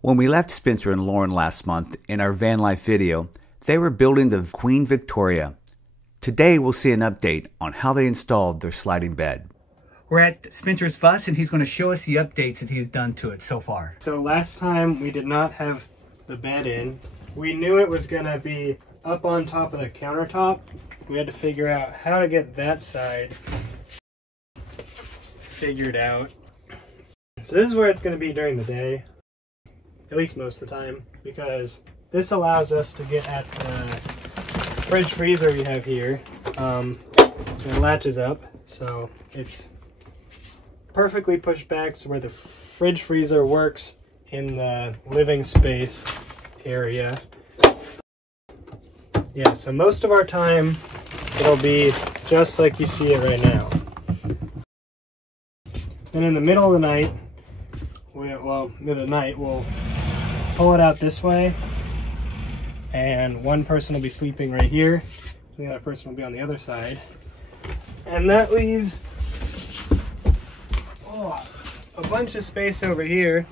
When we left Spencer and Lauren last month in our van life video, they were building the Queen Victoria. Today we'll see an update on how they installed their sliding bed. We're at Spencer's bus and he's going to show us the updates that he's done to it so far. So last time we did not have the bed in. We knew it was going to be up on top of the countertop. We had to figure out how to get that side figured out. So this is where it's going to be during the day, at least most of the time, because this allows us to get at the fridge freezer we have here. It latches up, so it's perfectly pushed back so where the fridge freezer works in the living space area. Yeah, so most of our time it'll be just like you see it right now. And in the middle of the night, we'll pull it out this way, and one person will be sleeping right here, the other person will be on the other side, and that leaves a bunch of space over here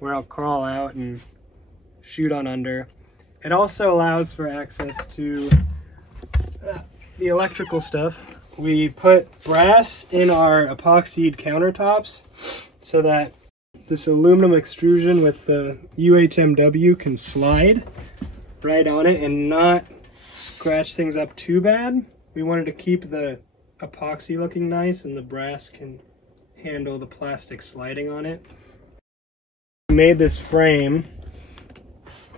where I'll crawl out and shoot on under. It also allows for access to the electrical stuff. We put brass in our epoxied countertops so that this aluminum extrusion with the UHMW can slide right on it and not scratch things up too bad. We wanted to keep the epoxy looking nice and the brass can handle the plastic sliding on it. We made this frame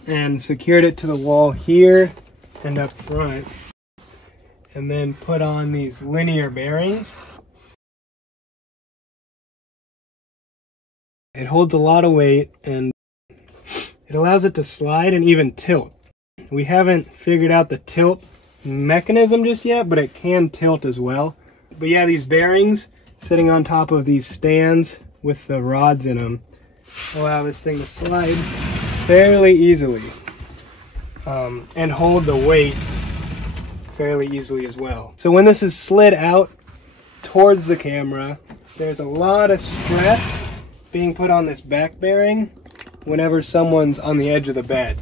and secured it to the wall here and up front, and then put on these linear bearings. It holds a lot of weight and it allows it to slide and even tilt. We haven't figured out the tilt mechanism just yet, but it can tilt as well. But yeah, these bearings sitting on top of these stands with the rods in them allow this thing to slide fairly easily and hold the weight fairly easily as well. So when this is slid out towards the camera, there's a lot of stress being put on this back bearing whenever someone's on the edge of the bed.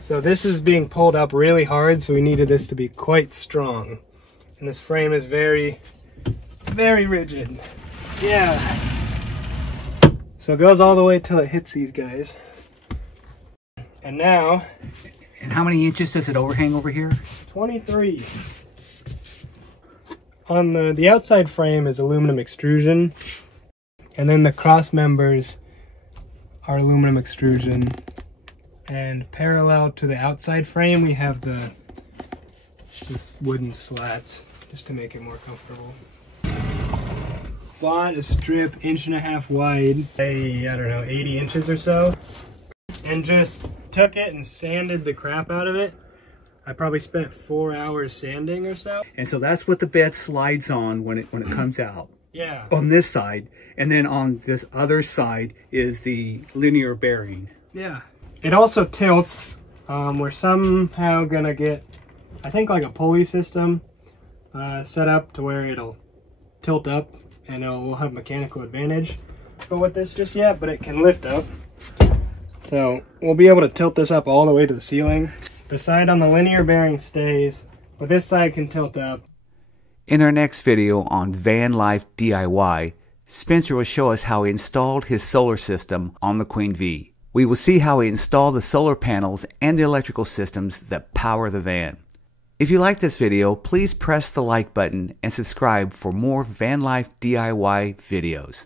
So this is being pulled up really hard, so we needed this to be quite strong. And this frame is very, very rigid. Yeah. So it goes all the way till it hits these guys. And now... And how many inches does it overhang over here? 23. On the outside frame is aluminum extrusion, and then the cross members are aluminum extrusion. And parallel to the outside frame, we have this wooden slats, just to make it more comfortable. Bought a strip 1.5 wide, I don't know, 80 inches or so, and just took it and sanded the crap out of it. I probably spent 4 hours sanding or so. And so that's what the bed slides on when it comes out. Yeah. On this side, and then on this other side is the linear bearing. Yeah. It also tilts. We're somehow gonna get, I think, like a pulley system set up to where it'll tilt up and we'll have mechanical advantage. But with this just yet, but it can lift up. So we'll be able to tilt this up all the way to the ceiling. The side on the linear bearing stays, but this side can tilt up. In our next video on Van Life DIY, Spencer will show us how he installed his solar system on the Queen V. We will see how he installed the solar panels and the electrical systems that power the van. If you like this video, please press the like button and subscribe for more Van Life DIY videos.